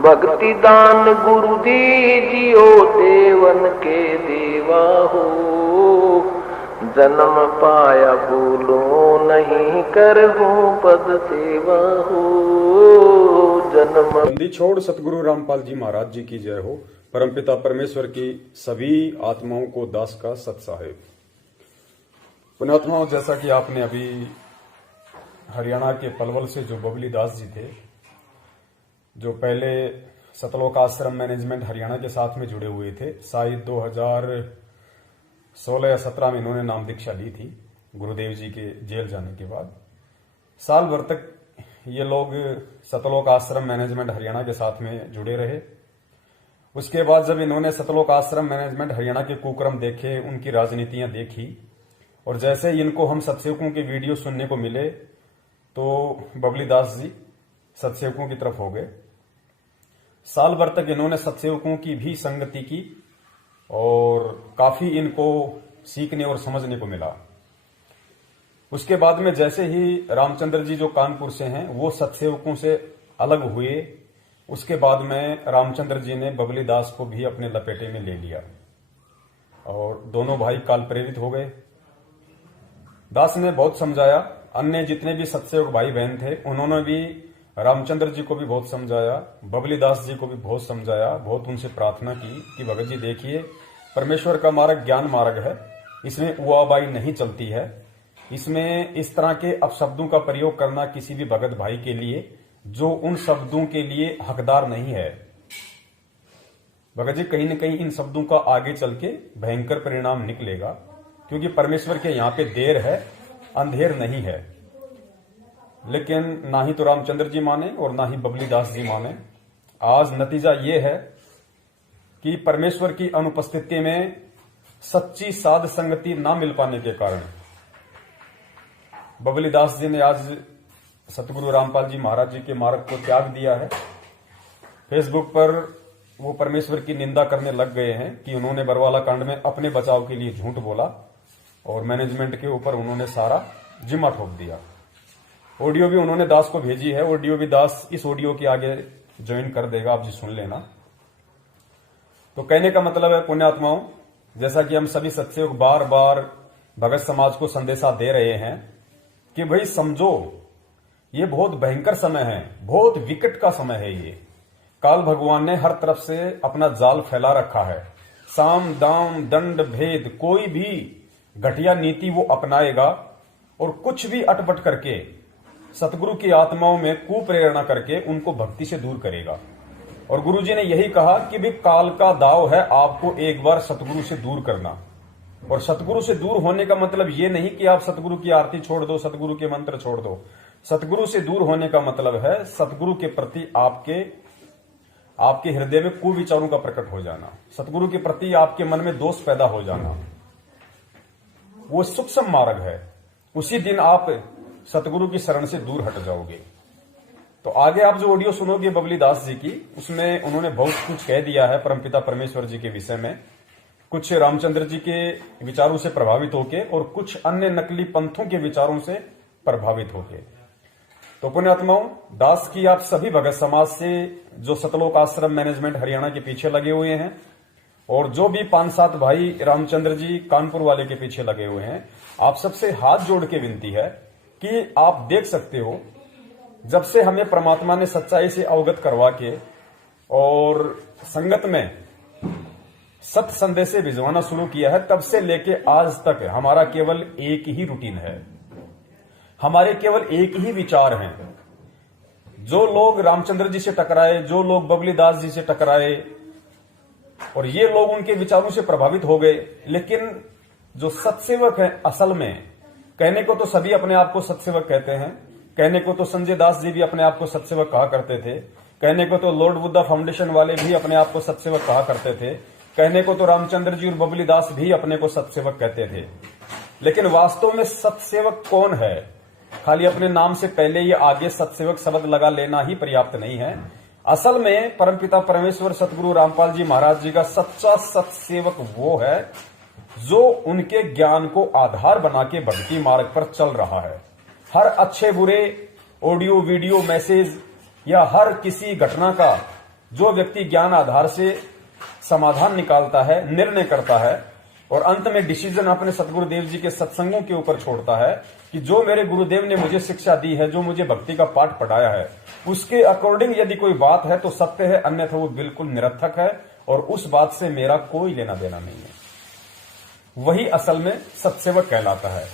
भक्ति दान गुरु दीजियो देवन के देवा हो। जन्म पाया भूलो नहीं करहूं पद सेवा हो। जन्म बंदी छोड़ सतगुरु रामपाल जी महाराज जी की जय हो। परमपिता परमेश्वर की सभी आत्माओं को दास का सत साहेब। पुण्यात्माओं, जैसा कि आपने अभी हरियाणा के पलवल से जो बबली दास जी थे, जो पहले सतलोक आश्रम मैनेजमेंट हरियाणा के साथ में जुड़े हुए थे, शायद 2016 या 17 में इन्होंने नाम दीक्षा ली थी गुरुदेव जी के जेल जाने के बाद। साल भर तक ये लोग सतलोक आश्रम मैनेजमेंट हरियाणा के साथ में जुड़े रहे। उसके बाद जब इन्होंने सतलोक आश्रम मैनेजमेंट हरियाणा के कुक्रम देखे, उनकी राजनीतियां देखी, और जैसे इनको हम सत्सेवकों के वीडियो सुनने को मिले तो बबली दास जी सत्सेवकों की तरफ हो गए। साल भर तक इन्होंने सत्सेवकों की भी संगति की और काफी इनको सीखने और समझने को मिला। उसके बाद में जैसे ही रामचंद्र जी जो कानपुर से हैं वो सत्सेवकों से अलग हुए, उसके बाद में रामचंद्र जी ने बबली दास को भी अपने लपेटे में ले लिया और दोनों भाई काल प्रेरित हो गए। दास ने बहुत समझाया, अन्य जितने भी सत्सेवक भाई बहन थे उन्होंने भी रामचंद्र जी को भी बहुत समझाया, बबली दास जी को भी बहुत समझाया, बहुत उनसे प्रार्थना की कि भगत जी देखिए, परमेश्वर का मार्ग ज्ञान मार्ग है, इसमें उआबाई नहीं चलती है, इसमें इस तरह के अपशब्दों का प्रयोग करना किसी भी भगत भाई के लिए जो उन शब्दों के लिए हकदार नहीं है। भगत जी कहीं न कहीं इन शब्दों का आगे चल के भयंकर परिणाम निकलेगा, क्योंकि परमेश्वर के यहां पे देर है, अंधेर नहीं है। लेकिन ना ही तो रामचंद्र जी माने और ना ही बबली दास जी माने। आज नतीजा ये है कि परमेश्वर की अनुपस्थिति में सच्ची साध संगति ना मिल पाने के कारण बबली दास जी ने आज सतगुरु रामपाल जी महाराज जी के मार्ग को त्याग दिया है। फेसबुक पर वो परमेश्वर की निंदा करने लग गए हैं कि उन्होंने बरवाला कांड में अपने बचाव के लिए झूठ बोला और मैनेजमेंट के ऊपर उन्होंने सारा जिम्मा ठोक दिया। ऑडियो भी उन्होंने दास को भेजी है, ऑडियो भी दास इस ऑडियो के आगे ज्वाइन कर देगा, आप जी सुन लेना। तो कहने का मतलब है पुण्यात्माओं, जैसा कि हम सभी सत्सेवक बार बार भगत समाज को संदेशा दे रहे हैं कि भाई समझो, ये बहुत भयंकर समय है, बहुत विकट का समय है। ये काल भगवान ने हर तरफ से अपना जाल फैला रखा है। साम दाम दंड भेद कोई भी घटिया नीति वो अपनाएगा और कुछ भी अटपट करके सतगुरु की आत्माओं में कुप्रेरणा करके उनको भक्ति से दूर करेगा। और गुरु जी ने यही कहा कि भी काल का दाव है आपको एक बार सतगुरु से दूर करना। और सतगुरु से दूर होने का मतलब ये नहीं कि आप सतगुरु की आरती छोड़ दो, सतगुरु के मंत्र छोड़ दो। सतगुरु से दूर होने का मतलब है सतगुरु के प्रति आपके हृदय में कुविचारों का प्रकट हो जाना, सतगुरु के प्रति आपके मन में दोष पैदा हो जाना। वो सूक्ष्म मार्ग है। उसी दिन आप सतगुरु की शरण से दूर हट जाओगे। तो आगे आप जो ऑडियो सुनोगे बबली दास जी की, उसमें उन्होंने बहुत कुछ कह दिया है परमपिता परमेश्वर जी के विषय में, कुछ रामचंद्र जी के विचारों से प्रभावित होके और कुछ अन्य नकली पंथों के विचारों से प्रभावित होके। तो पुण्यात्माओं, दास की आप सभी भगत समाज से जो सतलोक आश्रम मैनेजमेंट हरियाणा के पीछे लगे हुए हैं और जो भी 5-7 भाई रामचंद्र जी कानपुर वाले के पीछे लगे हुए हैं, आप सबसे हाथ जोड़ के विनती है कि आप देख सकते हो, जब से हमें परमात्मा ने सच्चाई से अवगत करवा के और संगत में सत्य संदेश भिजवाना शुरू किया है, तब से लेके आज तक हमारा केवल एक ही रूटीन है, हमारे केवल एक ही विचार हैं। जो लोग रामचंद्र जी से टकराए, जो लोग बबली दास जी से टकराए और ये लोग उनके विचारों से प्रभावित हो गए, लेकिन जो सत्सेवक है असल में, कहने को तो सभी अपने आप को सत्सेवक कहते हैं, कहने को तो संजय दास जी भी अपने आप को सत्सेवक कहा करते थे, कहने को तो लॉर्ड बुद्धा फाउंडेशन वाले भी अपने आप को सत्सेवक कहा करते थे, कहने को तो रामचंद्र जी और बबली दास भी अपने को सत्सेवक कहते थे। लेकिन वास्तव में सत्सेवक कौन है? खाली अपने नाम से पहले ये आगे सत्सेवक शब्द लगा लेना ही पर्याप्त नहीं है। असल में परमपिता परमेश्वर सतगुरु रामपाल जी महाराज जी का सच्चा सत्सेवक वो है जो उनके ज्ञान को आधार बना के भक्ति मार्ग पर चल रहा है। हर अच्छे बुरे ऑडियो वीडियो मैसेज या हर किसी घटना का जो व्यक्ति ज्ञान आधार से समाधान निकालता है, निर्णय करता है और अंत में डिसीजन अपने सतगुरुदेव जी के सत्संगों के ऊपर छोड़ता है कि जो मेरे गुरुदेव ने मुझे शिक्षा दी है, जो मुझे भक्ति का पाठ पढ़ाया है, उसके अकॉर्डिंग यदि कोई बात है तो सत्य है, अन्यथा वो बिल्कुल निरर्थक है और उस बात से मेरा कोई लेना देना नहीं है, वही असल में सत्सेवक कहलाता है।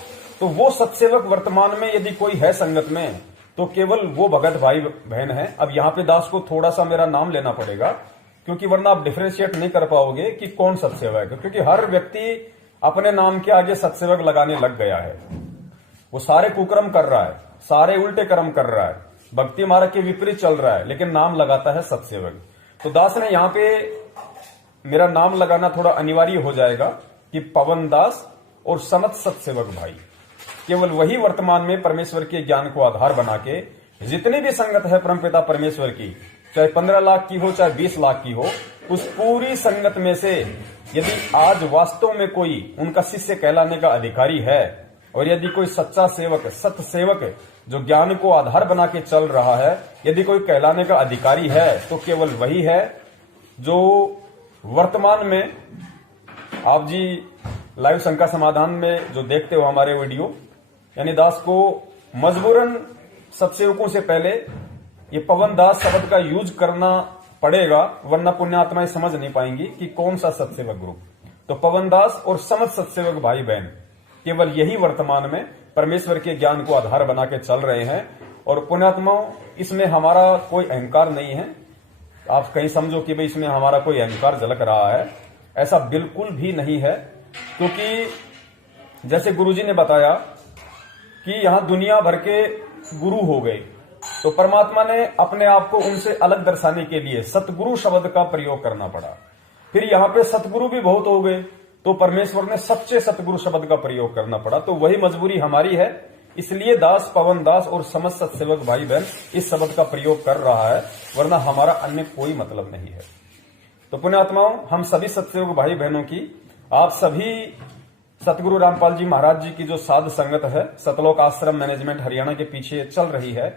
तो वो सत्सेवक वर्तमान में यदि कोई है संगत में तो केवल वो भगत भाई बहन है। अब यहां पे दास को थोड़ा सा मेरा नाम लेना पड़ेगा, क्योंकि वरना आप डिफरेंशिएट नहीं कर पाओगे कि कौन सत्सेवक है, क्योंकि हर व्यक्ति अपने नाम के आगे सत्सेवक लगाने लग गया है। वो सारे कुकर्म कर रहा है, सारे उल्टे कर्म कर रहा है, भक्ति मार्ग के विपरीत चल रहा है, लेकिन नाम लगाता है सत्सेवक। तो दास ने यहां पे मेरा नाम लगाना थोड़ा अनिवार्य हो जाएगा कि पवन दास और समत सत्सेवक भाई, केवल वही वर्तमान में परमेश्वर के ज्ञान को आधार बना के जितनी भी संगत है परमपिता परमेश्वर की, चाहे 15 लाख की हो चाहे 20 लाख की हो, उस पूरी संगत में से यदि आज वास्तव में कोई उनका शिष्य कहलाने का अधिकारी है और यदि कोई सच्चा सेवक, सत्य सेवक जो ज्ञान को आधार बना के चल रहा है, यदि कोई कहलाने का अधिकारी है तो केवल वही है जो वर्तमान में आप जी लाइव शंका समाधान में जो देखते हो हमारे वीडियो, यानी दास को मजबूरन सत्सेवकों से पहले ये पवन दास शब्द का यूज करना पड़ेगा, वरना पुण्यात्माएं समझ नहीं पाएंगी कि कौन सा सत्सेवक ग्रुप। तो पवन दास और समझ सत्सेवक भाई बहन केवल यही वर्तमान में परमेश्वर के ज्ञान को आधार बना के चल रहे हैं। और पुण्यात्माओं, इसमें हमारा कोई अहंकार नहीं है। आप कहीं समझो कि भाई इसमें हमारा कोई अहंकार झलक रहा है, ऐसा बिल्कुल भी नहीं है। क्योंकि जैसे गुरुजी ने बताया कि यहां दुनिया भर के गुरु हो गए, तो परमात्मा ने अपने आप को उनसे अलग दर्शाने के लिए सतगुरु शब्द का प्रयोग करना पड़ा। फिर यहां पे सतगुरु भी बहुत हो गए, तो परमेश्वर ने सच्चे सतगुरु शब्द का प्रयोग करना पड़ा। तो वही मजबूरी हमारी है, इसलिए दास, पवन दास और समस्त सत्सेवक भाई बहन इस शब्द का प्रयोग कर रहा है, वरना हमारा अन्य कोई मतलब नहीं है। तो पुण्यात्माओं, हम सभी सत्सेवक भाई बहनों की, आप सभी सतगुरु रामपाल जी महाराज जी की जो साध संगत है, सतलोक आश्रम मैनेजमेंट हरियाणा के पीछे चल रही है,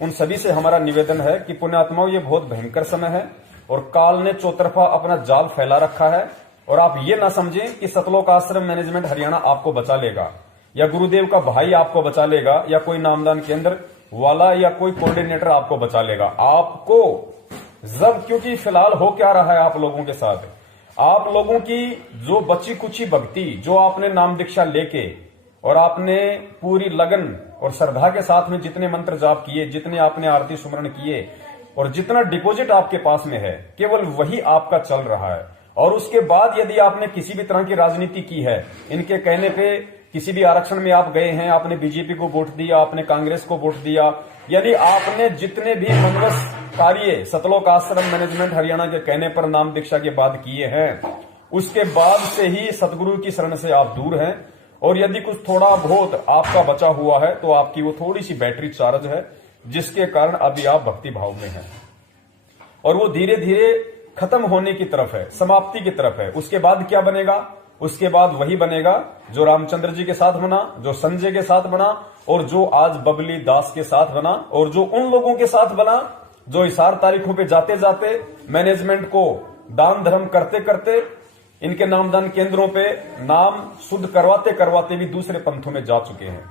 उन सभी से हमारा निवेदन है कि पुण्यात्माओं, ये बहुत भयंकर समय है और काल ने चौतरफा अपना जाल फैला रखा है। और आप ये ना समझें कि सतलोक आश्रम मैनेजमेंट हरियाणा आपको बचा लेगा, या गुरुदेव का भाई आपको बचा लेगा, या कोई नामदान केंद्र वाला या कोई कोऑर्डिनेटर आपको बचा लेगा। आपको जब, क्योंकि फिलहाल हो क्या रहा है आप लोगों के साथ, आप लोगों की जो बची कुची भक्ति, जो आपने नाम दीक्षा लेके और आपने पूरी लगन और श्रद्धा के साथ में जितने मंत्र जाप किए, जितने आपने आरती सुमरण किए और जितना डिपॉजिट आपके पास में है, केवल वही आपका चल रहा है। और उसके बाद यदि आपने किसी भी तरह की राजनीति की है, इनके कहने पे किसी भी आरक्षण में आप गए हैं, आपने बीजेपी को वोट दिया, आपने कांग्रेस को वोट दिया, यानी आपने जितने भी मनवस कार्य सतलोक आश्रम मैनेजमेंट हरियाणा के कहने पर नाम दीक्षा के बाद किए हैं, उसके बाद से ही सतगुरु की शरण से आप दूर हैं। और यदि कुछ थोड़ा बहुत आपका बचा हुआ है तो आपकी वो थोड़ी सी बैटरी चार्ज है, जिसके कारण अभी आप भक्ति भाव में हैं और वो धीरे धीरे खत्म होने की तरफ है, समाप्ति की तरफ है। उसके बाद क्या बनेगा? उसके बाद वही बनेगा जो रामचंद्र जी के साथ बना, जो संजय के साथ बना और जो आज बबली दास के साथ बना, और जो उन लोगों के साथ बना जो इशार तारीखों पे जाते जाते मैनेजमेंट को दान धर्म करते करते इनके नामदान केंद्रों पे नाम शुद्ध करवाते करवाते भी दूसरे पंथों में जा चुके हैं।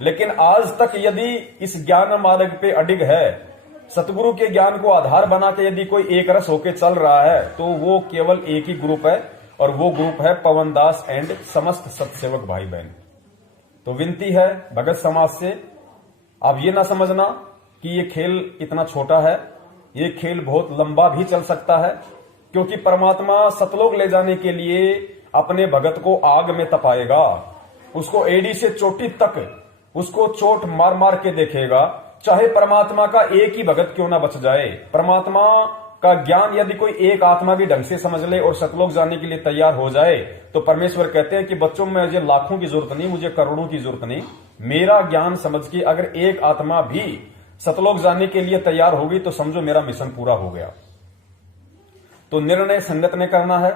लेकिन आज तक यदि इस ज्ञान मार्ग पे अडिग है, सतगुरु के ज्ञान को आधार बना के यदि कोई एक रस होके चल रहा है, तो वो केवल एक ही ग्रुप है और वो ग्रुप है पवन दास एंड समस्त सत्सेवक भाई बहन। तो विनती है भगत समाज से, आप ये ना समझना कि ये खेल इतना छोटा है, ये खेल बहुत लंबा भी चल सकता है, क्योंकि परमात्मा सतलोक ले जाने के लिए अपने भगत को आग में तपाएगा, उसको एड़ी से चोटी तक उसको चोट मार मार के देखेगा, चाहे परमात्मा का एक ही भगत क्यों ना बच जाए। परमात्मा का ज्ञान यदि कोई एक आत्मा भी ढंग से समझ ले और सतलोक जाने के लिए तैयार हो जाए, तो परमेश्वर कहते हैं कि बच्चों में मुझे लाखों की जरूरत नहीं, मुझे करोड़ों की जरूरत नहीं, मेरा ज्ञान समझ के अगर एक आत्मा भी सतलोक जाने के लिए तैयार होगी तो समझो मेरा मिशन पूरा हो गया। तो निर्णय संगत ने करना है,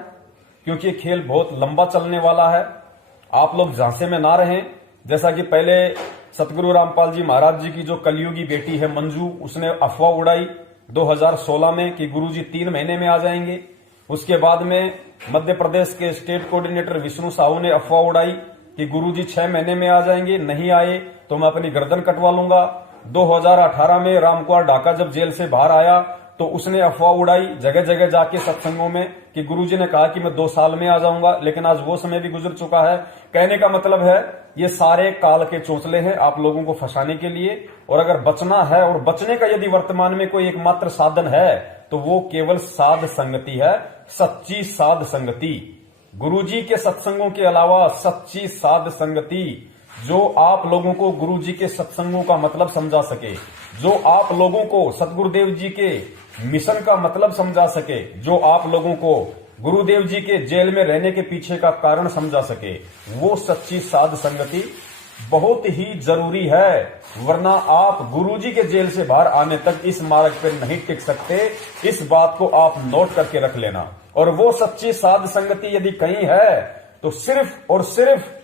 क्योंकि खेल बहुत लंबा चलने वाला है। आप लोग झांसे में ना रहें, जैसा कि पहले सतगुरु रामपाल जी महाराज जी की जो कलयुगी बेटी है मंजू, उसने अफवाह उड़ाई 2016 में कि गुरुजी 3 महीने में आ जाएंगे। उसके बाद में मध्य प्रदेश के स्टेट कोऑर्डिनेटर विष्णु साहू ने अफवाह उड़ाई कि गुरुजी 6 महीने में आ जाएंगे, नहीं आए तो मैं अपनी गर्दन कटवा लूंगा। 2018 में रामकुमार ढाका जब जेल से बाहर आया तो उसने अफवाह उड़ाई जगह जगह जाके सत्संगों में कि गुरुजी ने कहा कि मैं 2 साल में आ जाऊंगा, लेकिन आज वो समय भी गुजर चुका है। कहने का मतलब है ये सारे काल के चोंचले हैं आप लोगों को फंसाने के लिए। और अगर बचना है और बचने का यदि वर्तमान में कोई एकमात्र साधन है तो वो केवल साध संगति है, सच्ची साध संगति। गुरुजी के सत्संगों के अलावा सच्ची साध संगति जो आप लोगों को गुरुजी के सत्संगों का मतलब समझा सके, जो आप लोगों को सतगुरुदेव जी के मिशन का मतलब समझा सके, जो आप लोगों को गुरुदेव जी के जेल में रहने के पीछे का कारण समझा सके, वो सच्ची साध संगति बहुत ही जरूरी है। वरना आप गुरुजी के जेल से बाहर आने तक इस मार्ग पर नहीं टिक सकते। इस बात को आप नोट करके रख लेना। और वो सच्ची साध संगति यदि कहीं है तो सिर्फ और सिर्फ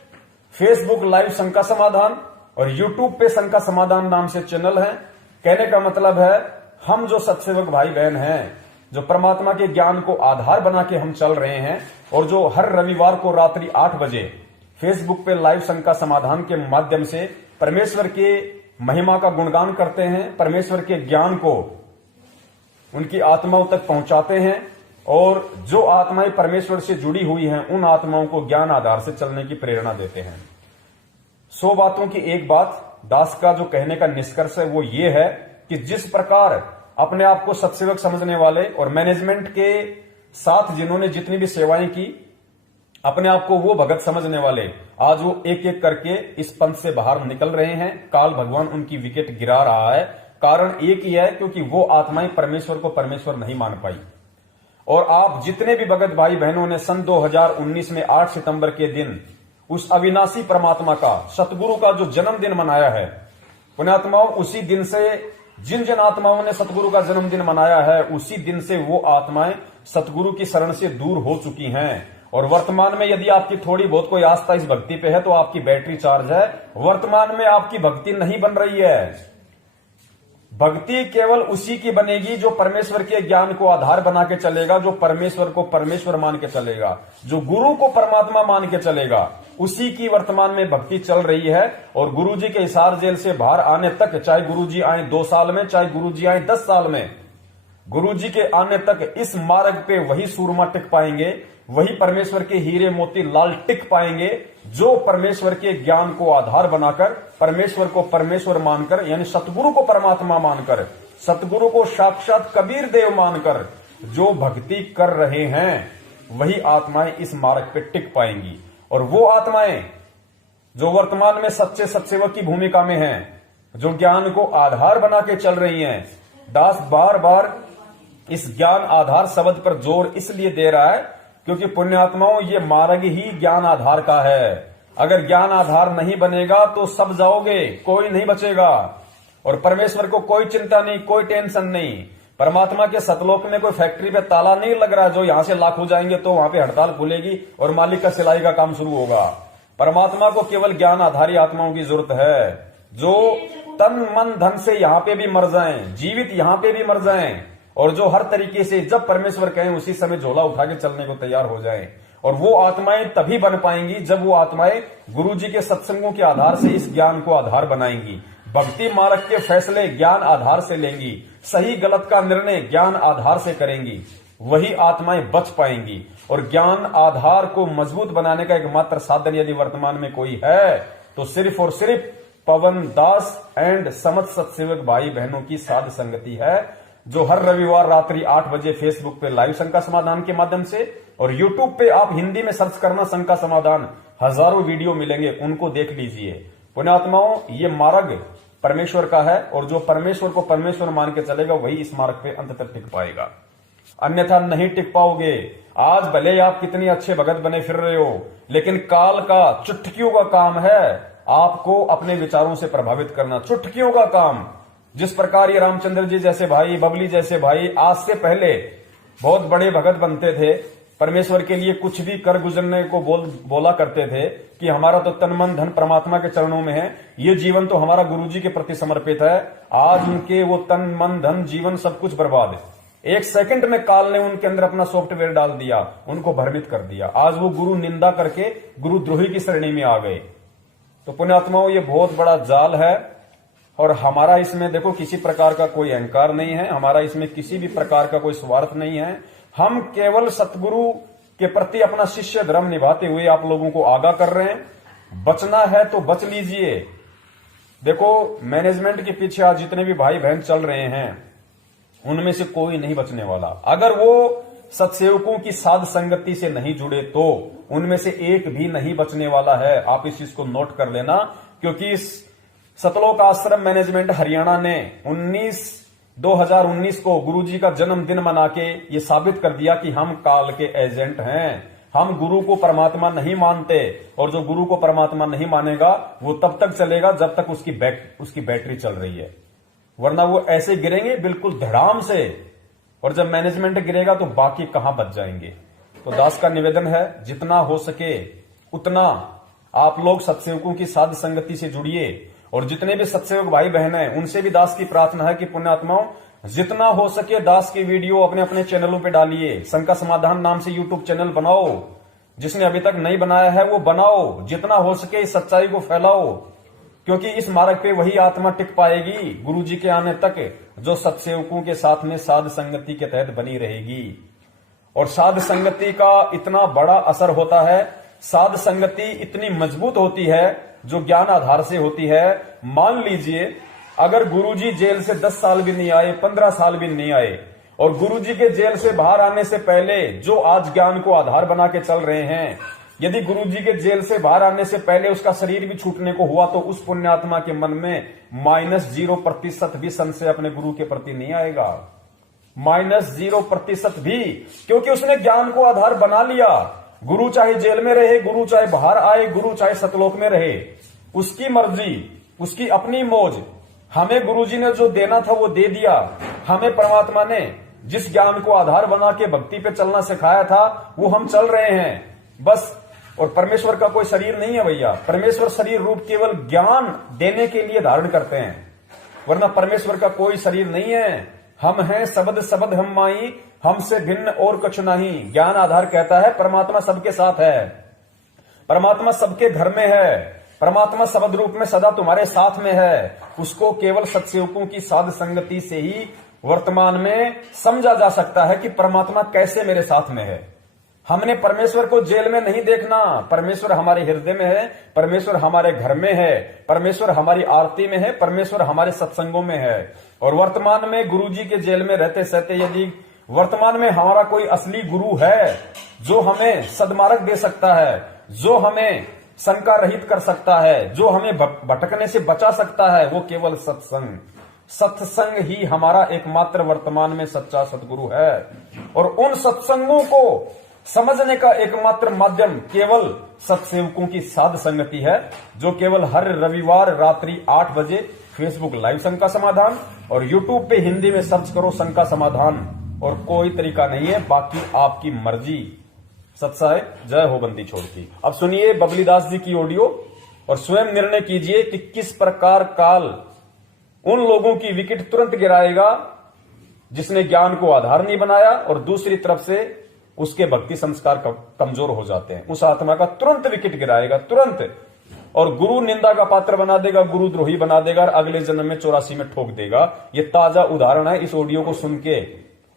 फेसबुक लाइव शंका समाधान और यूट्यूब पे शंका समाधान नाम से चैनल है। कहने का मतलब है हम जो सत्सेवक भाई बहन हैं, जो परमात्मा के ज्ञान को आधार बना के हम चल रहे हैं और जो हर रविवार को रात्रि 8 बजे फेसबुक पे लाइव शंका समाधान के माध्यम से परमेश्वर के महिमा का गुणगान करते हैं, परमेश्वर के ज्ञान को उनकी आत्माओं तक पहुंचाते हैं और जो आत्माएं परमेश्वर से जुड़ी हुई हैं उन आत्माओं को ज्ञान आधार से चलने की प्रेरणा देते हैं। 100 बातों की एक बात, दास का जो कहने का निष्कर्ष है वो ये है कि जिस प्रकार अपने आप को सत्सेवक समझने वाले और मैनेजमेंट के साथ जिन्होंने जितनी भी सेवाएं की, अपने आप को वो भगत समझने वाले आज वो एक एक करके इस पंथ से बाहर निकल रहे हैं। काल भगवान उनकी विकेट गिरा रहा है। कारण एक ही है, क्योंकि वो आत्माएं परमेश्वर को परमेश्वर नहीं मान पाई। और आप जितने भी भगत भाई बहनों ने सन 2019 में 8 सितंबर के दिन उस अविनाशी परमात्मा का, सतगुरु का जो जन्मदिन मनाया है, पुण्यात्माओं उसी दिन से जिन जिन आत्माओं ने सतगुरु का जन्मदिन मनाया है उसी दिन से वो आत्माएं सतगुरु की शरण से दूर हो चुकी हैं। और वर्तमान में यदि आपकी थोड़ी बहुत कोई आस्था इस भक्ति पे है तो आपकी बैटरी चार्ज है। वर्तमान में आपकी भक्ति नहीं बन रही है। भक्ति केवल उसी की बनेगी जो परमेश्वर के ज्ञान को आधार बना के चलेगा, जो परमेश्वर को परमेश्वर मान के चलेगा, जो गुरु को परमात्मा मान के चलेगा, उसी की वर्तमान में भक्ति चल रही है। और गुरुजी के हिसार जेल से बाहर आने तक, चाहे गुरुजी आए 2 साल में, चाहे गुरुजी आए 10 साल में, गुरुजी के आने तक इस मार्ग पे वही सूरमा टिक पाएंगे, वही परमेश्वर के हीरे मोती लाल टिक पाएंगे जो परमेश्वर के ज्ञान को आधार बनाकर, परमेश्वर को परमेश्वर मानकर, यानी सतगुरु को परमात्मा मानकर, सतगुरु को साक्षात कबीर देव मानकर जो भक्ति कर रहे हैं, वही आत्माएं इस मार्ग पे टिक पाएंगी। और वो आत्माएं जो वर्तमान में सच्चे सत्सेवक की भूमिका में हैं, जो ज्ञान को आधार बना के चल रही हैं, दास बार बार इस ज्ञान आधार शब्द पर जोर इसलिए दे रहा है क्योंकि पुण्यात्माओं ये मार्ग ही ज्ञान आधार का है। अगर ज्ञान आधार नहीं बनेगा तो सब जाओगे, कोई नहीं बचेगा। और परमेश्वर को कोई चिंता नहीं, कोई टेंशन नहीं। परमात्मा के सतलोक में कोई फैक्ट्री पे ताला नहीं लग रहा जो यहां से लाख हो जाएंगे तो वहां पे हड़ताल खुलेगी और मालिक का सिलाई का काम शुरू होगा। परमात्मा को केवल ज्ञान आधारी आत्माओं की जरूरत है जो तन मन धन से यहां पे भी मर जाएं, जीवित यहां पे भी मर जाएं, और जो हर तरीके से जब परमेश्वर कहें उसी समय झोला उठा के चलने को तैयार हो जाएं। और वो आत्माएं तभी बन पाएंगी जब वो आत्माएं गुरुजी के सत्संगों के आधार से इस ज्ञान को आधार बनाएंगी, भक्ति मार्ग के फैसले ज्ञान आधार से लेंगी, सही गलत का निर्णय ज्ञान आधार से करेंगी, वही आत्माएं बच पाएंगी। और ज्ञान आधार को मजबूत बनाने का एकमात्र साधन यदि वर्तमान में कोई है तो सिर्फ और सिर्फ पवन दास एंड समझ सत्सेवक भाई बहनों की साध संगति है, जो हर रविवार रात्रि 8 बजे फेसबुक पे लाइव शंका समाधान के माध्यम से और यूट्यूब पे आप हिंदी में सर्च करना शंका समाधान, हजारों वीडियो मिलेंगे, उनको देख लीजिए। पुण्यात्माओं ये मार्ग परमेश्वर का है और जो परमेश्वर को परमेश्वर मान के चलेगा वही इस मार्ग पे अंत तक टिक पाएगा, अन्यथा नहीं टिक पाओगे। आज भले आप कितने अच्छे भगत बने फिर रहे हो, लेकिन काल का चुटकियों का काम है आपको अपने विचारों से प्रभावित करना, चुटकियों का काम। जिस प्रकार ये रामचंद्र जी जैसे भाई, बबली जैसे भाई आज से पहले बहुत बड़े भगत बनते थे, परमेश्वर के लिए कुछ भी कर गुजरने को बोला करते थे कि हमारा तो तन मन धन परमात्मा के चरणों में है, ये जीवन तो हमारा गुरुजी के प्रति समर्पित है। आज उनके वो तन मन धन जीवन सब कुछ बर्बाद है। एक सेकंड में काल ने उनके अंदर अपना सॉफ्टवेयर डाल दिया, उनको भ्रमित कर दिया। आज वो गुरु निंदा करके गुरुद्रोही की श्रेणी में आ गए। तो पुण्यात्माओं, ये बहुत बड़ा जाल है और हमारा इसमें देखो किसी प्रकार का कोई अहंकार नहीं है, हमारा इसमें किसी भी प्रकार का कोई स्वार्थ नहीं है। हम केवल सतगुरु के प्रति अपना शिष्य धर्म निभाते हुए आप लोगों को आगाह कर रहे हैं। बचना है तो बच लीजिए। देखो, मैनेजमेंट के पीछे आज जितने भी भाई बहन चल रहे हैं उनमें से कोई नहीं बचने वाला। अगर वो सत्सेवकों की साध संगति से नहीं जुड़े तो उनमें से एक भी नहीं बचने वाला है। आप इस चीज को नोट कर लेना, क्योंकि इस सतलोक आश्रम मैनेजमेंट हरियाणा ने 2019 को गुरुजी का जन्मदिन मना के ये साबित कर दिया कि हम काल के एजेंट हैं। हम गुरु को परमात्मा नहीं मानते, और जो गुरु को परमात्मा नहीं मानेगा वो तब तक चलेगा जब तक उसकी बैटरी चल रही है, वरना वो ऐसे गिरेंगे बिल्कुल धड़ाम से, और जब मैनेजमेंट गिरेगा तो बाकी कहां बच जाएंगे। तो दास का निवेदन है, जितना हो सके उतना आप लोग सत्सेवकों की साध संगति से जुड़िए, और जितने भी सत्सेवक भाई बहन हैं उनसे भी दास की प्रार्थना है कि पुण्यात्माओं, जितना हो सके दास की वीडियो अपने अपने चैनलों पे डालिए। शंका समाधान नाम से यूट्यूब चैनल बनाओ, जिसने अभी तक नहीं बनाया है वो बनाओ। जितना हो सके इस सच्चाई को फैलाओ, क्योंकि इस मार्ग पे वही आत्मा टिक पाएगी गुरुजी के आने तक जो सत्सेवकों के साथ में साध संगति के तहत बनी रहेगी। और साध संगति का इतना बड़ा असर होता है, साध संगति इतनी मजबूत होती है जो ज्ञान आधार से होती है। मान लीजिए अगर गुरुजी जेल से 10 साल भी नहीं आए, 15 साल भी नहीं आए, और गुरुजी के जेल से बाहर आने से पहले जो आज ज्ञान को आधार बना के चल रहे हैं, यदि गुरुजी के जेल से बाहर आने से पहले उसका शरीर भी छूटने को हुआ तो उस पुण्यात्मा के मन में -0% भी संशय अपने गुरु के प्रति नहीं आएगा। -0% भी, क्योंकि उसने ज्ञान को आधार बना लिया। गुरु चाहे जेल में रहे, गुरु चाहे बाहर आए, गुरु चाहे सतलोक में रहे, उसकी मर्जी, उसकी अपनी मौज। हमें गुरुजी ने जो देना था वो दे दिया। हमें परमात्मा ने जिस ज्ञान को आधार बना के भक्ति पे चलना सिखाया था वो हम चल रहे हैं बस। और परमेश्वर का कोई शरीर नहीं है भैया। परमेश्वर शरीर रूप केवल ज्ञान देने के लिए धारण करते हैं, वरना परमेश्वर का कोई शरीर नहीं है। हम हैं शब्द शब्द हम माई, हमसे भिन्न और कुछ नहीं। ज्ञान आधार कहता है परमात्मा सबके साथ है, परमात्मा सबके घर में है, परमात्मा शब्द रूप में सदा तुम्हारे साथ में है। उसको केवल सत्सेवकों की साध संगति से ही वर्तमान में समझा जा सकता है कि परमात्मा कैसे मेरे साथ में है। हमने परमेश्वर को जेल में नहीं देखना, परमेश्वर हमारे हृदय में है, परमेश्वर हमारे घर में है, परमेश्वर हमारी आरती में है, परमेश्वर हमारे सत्संगों में है। और वर्तमान में गुरुजी के जेल में रहते सहते यदि वर्तमान में हमारा कोई असली गुरु है जो हमें सदमार्ग दे सकता है, जो हमें शंका रहित कर सकता है, जो हमें भटकने से बचा सकता है, वो केवल सत्संग। सत्संग ही हमारा एकमात्र वर्तमान में सच्चा सदगुरु है। और उन सत्संगों को समझने का एकमात्र माध्यम केवल सत्सेवकों की साध संगति है, जो केवल हर रविवार रात्रि 8 बजे फेसबुक लाइव शंका समाधान और यूट्यूब पे हिंदी में सर्च करो शंका समाधान, और कोई तरीका नहीं है, बाकी आपकी मर्जी। सत्साय जय हो बंदी छोड़ती। अब सुनिए बबली दास जी की ऑडियो और स्वयं निर्णय कीजिए कि किस प्रकार काल उन लोगों की विकेट तुरंत गिराएगा जिसने ज्ञान को आधार नहीं बनाया, और दूसरी तरफ से उसके भक्ति संस्कार कमजोर हो जाते हैं। उस आत्मा का तुरंत विकेट गिराएगा, तुरंत, और गुरु निंदा का पात्र बना देगा, गुरु द्रोही बना देगा, और अगले जन्म में 84 में ठोक देगा। ये ताजा उदाहरण है। इस ऑडियो को सुन के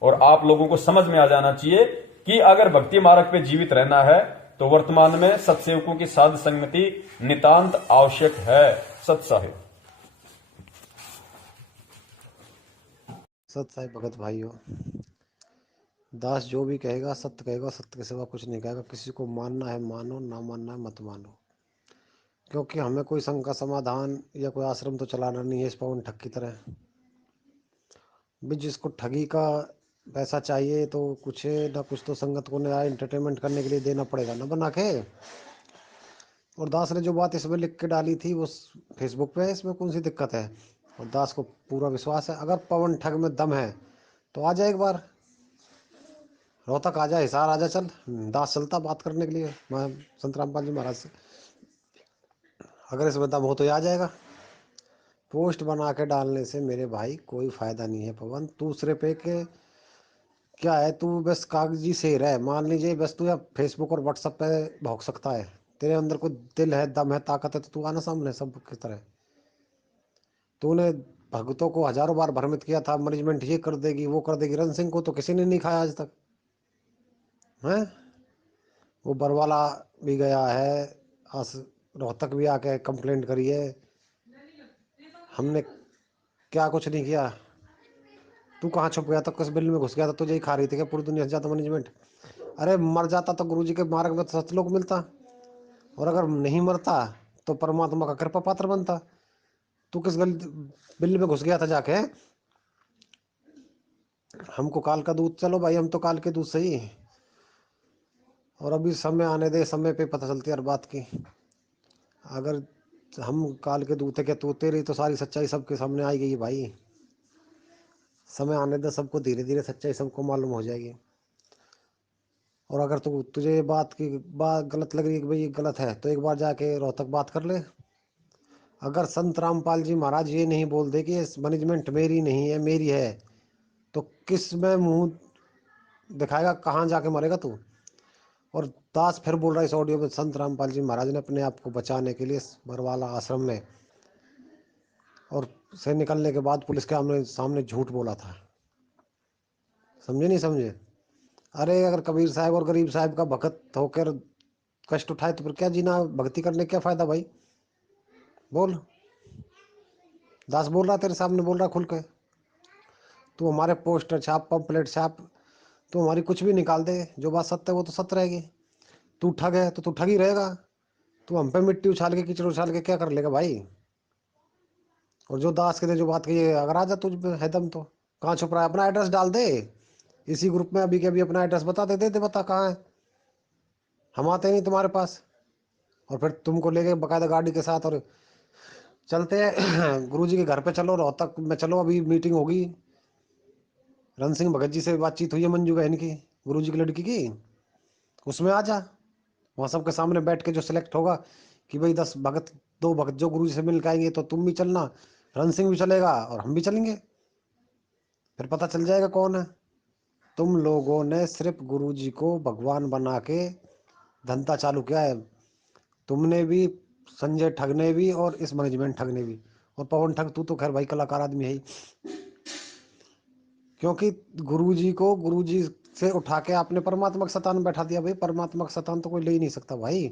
और आप लोगों को समझ में आ जाना चाहिए कि अगर भक्ति मार्ग पे जीवित रहना है तो वर्तमान में सत्सेवकों की साध संगति नितांत आवश्यक है। सत्साहिब सत्साहिब भगत भाइयों, दास जो भी कहेगा सत्य कहेगा, सत्य के सिवा कुछ नहीं कहेगा। किसी को मानना है मानो, ना मानना है मत मानो, क्योंकि हमें कोई शंका समाधान या कोई आश्रम तो चलाना नहीं है इस पवन ठग की तरह भी। जिसको ठगी का पैसा चाहिए तो कुछ ना कुछ तो संगत को नया एंटरटेनमेंट करने के लिए देना पड़ेगा ना बना के। और दास ने जो बात इसमें लिख के डाली थी वो फेसबुक पे है, इसमें कौन सी दिक्कत है। और दास को पूरा विश्वास है, अगर पवन ठग में दम है तो आ जाए एक बार, रोहतक आ जा, हिसार आ जा, चल दास चलता बात करने के लिए मैं संत रामपाल जी महाराज से। अगर इसमें दम हो तो ये आ जाएगा। पोस्ट बना के डालने से मेरे भाई कोई फायदा नहीं है पवन। दूसरे पे के क्या है, तू बस कागजी से रह। मान लीजिए बस तू या फेसबुक और व्हाट्सएप पे भौंक सकता है, तेरे अंदर कोई दिल है, दम है, ताकत है, तो तू आना सामने सब की तरह। तूने भगतों को हजारों बार भ्रमित किया था, मैनेजमेंट ये कर देगी वो कर देगी। रण सिंह को तो किसी ने नहीं खाया आज तक है। वो बरवाला भी गया है, रोहतक भी आके कंप्लेंट करी है। हमने क्या कुछ नहीं किया। तू कहाँ छुप गया था, किस बिल में घुस गया था? तुझे ही खा रही थी क्या पूरी दुनिया से ज्यादा मैनेजमेंट? अरे मर जाता तो गुरुजी के मार्ग में तो सतलोक मिलता, और अगर नहीं मरता तो परमात्मा का कृपा पात्र बनता। तू किस गलती बिल में घुस गया था जाके? हमको काल का दूध, चलो भाई हम तो काल के दूध सही। और अभी समय आने दे, समय पे पता चलती है हर बात की। अगर हम काल के दूत है क्या, तू तेरी तो सारी सच्चाई सबके सामने आई गई भाई। समय आने दे, सबको धीरे धीरे सच्चाई सबको मालूम हो जाएगी। और अगर तुझे ये बात गलत लग रही है कि भाई ये गलत है, तो एक बार जाके रोहतक बात कर ले। अगर संत रामपाल जी महाराज ये नहीं बोल दे कि मैनेजमेंट मेरी नहीं है मेरी है, तो किस में मुंह दिखाएगा, कहाँ जाके मरेगा तू? और दास फिर बोल रहा है इस ऑडियो में, संत रामपाल जी महाराज ने अपने आप को बचाने के लिए बरवाला आश्रम में और से निकलने के बाद पुलिस के सामने झूठ बोला था। समझे नहीं समझे? अरे अगर कबीर साहब और गरीब साहब का भगत होकर कष्ट उठाए तो फिर क्या जीना, भक्ति करने क्या फायदा भाई? बोल। दास बोल रहा तेरे सामने, बोल रहा खुल के। तू हमारे पोस्टर छाप, पंपलेट छाप, तू हमारी कुछ भी निकाल दे, जो बात सत्य है वो तो सत्य रहेगी। तू ठग है तो तू ठग ही रहेगा। तू हम पे मिट्टी उछाल के, कीचड़ उछाल के क्या कर लेगा भाई? और जो दास के लिए जो बात कही है, अगर आ जा तुझ पे है दम तो कहाँ छुप रहा है? अपना एड्रेस डाल दे इसी ग्रुप में अभी के अभी, अपना एड्रेस बता दे बता कहाँ है। हम आते नहीं तुम्हारे पास, और फिर तुमको लेके बकायदा गाड़ी के साथ और चलते हैं गुरुजी के घर पे। चलो रोहतक में चलो, अभी मीटिंग होगी। रण सिंह भगत जी से बातचीत हुई है मंजू बहन की, गुरुजी की लड़की की। उसमें आ जा, वहाँ सबके सामने बैठ के जो सिलेक्ट होगा कि भाई 10 भगत, 2 भगत जो गुरुजी से मिल के आएंगे, तो तुम भी चलना, रण सिंह भी चलेगा और हम भी चलेंगे। फिर पता चल जाएगा कौन है। तुम लोगों ने सिर्फ गुरुजी को भगवान बना के धंधा चालू किया है। तुमने भी, संजय ठग ने भी, और इस मैनेजमेंट ठग ने भी। और पवन ठग तू तो खैर भाई कलाकार आदमी है ही। क्योंकि गुरुजी को गुरुजी से उठा के आपने परमात्मा के सतान में बैठा दिया। भाई परमात्मा का सतान तो कोई ले ही नहीं सकता भाई।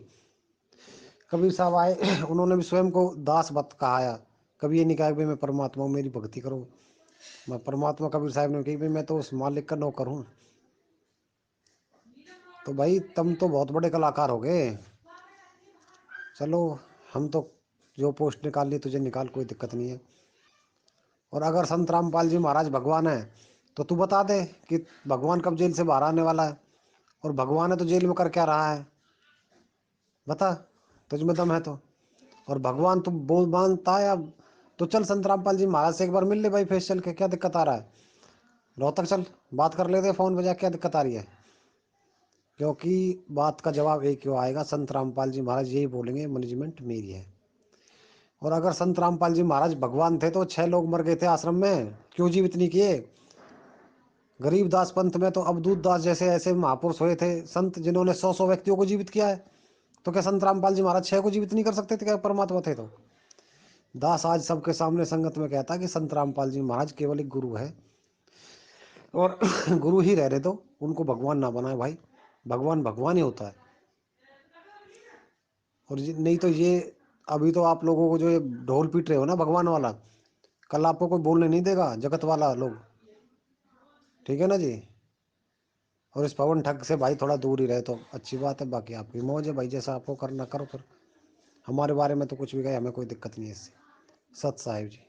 कबीर साहब आए उन्होंने भी स्वयं को दास बत कहा। कभी ये नहीं कहा भाई मैं परमात्मा हूँ मेरी भक्ति करो। मैं परमात्मा, कबीर साहब ने कही भाई मैं तो उस मालिक का नौकर हूँ। तो भाई तुम तो बहुत बड़े कलाकार हो गए। चलो, हम तो जो पोस्ट निकाल ली तुझे निकाल, कोई दिक्कत नहीं है। और अगर संत रामपाल जी महाराज भगवान है तो तू बता दे कि भगवान कब जेल से बाहर आने वाला है। और भगवान है तो जेल में कर क्या रहा है, बता, तुझ में दम है तो। और भगवान तू बोल मानता है अब, तो चल संत रामपाल जी महाराज से एक बार मिल ले भाई, फेस चल के, क्या दिक्कत आ रहा है? रोहतक चल, बात कर लेते फोन पे जाके, क्या दिक्कत आ रही है? क्योंकि बात का जवाब एक क्यों आएगा, संत रामपाल जी महाराज यही बोलेंगे मैनेजमेंट मेरी है। और अगर संत रामपाल जी महाराज भगवान थे तो 6 लोग मर गए थे आश्रम में, क्यों जीवित नहीं किए? गरीब दास पंथ में तो अवधूत दास जैसे ऐसे महापुरुष हुए थे संत, जिन्होंने 100 व्यक्तियों को जीवित किया है। तो क्या संत रामपाल जी महाराज 6 को जीवित नहीं कर सकते थे क्या, परमात्मा थे तो? दास आज सबके सामने संगत में कहता कि संत रामपाल जी महाराज केवल एक गुरु है, और गुरु ही रह रहे तो उनको भगवान ना बनाए भाई। भगवान भगवान ही होता है। और नहीं तो ये, अभी तो आप लोगों को जो ये ढोल पीट रहे हो ना भगवान वाला, कल आपको कोई बोलने नहीं देगा जगत वाला लोग। ठीक है ना जी? और इस पवन ठग से भाई थोड़ा दूर ही रहे तो अच्छी बात है। बाकी आपकी मौज है भाई, जैसा आपको करना करो। फिर हमारे बारे में तो कुछ भी कहे, हमें कोई दिक्कत नहीं है इससे। सत साहिब जी।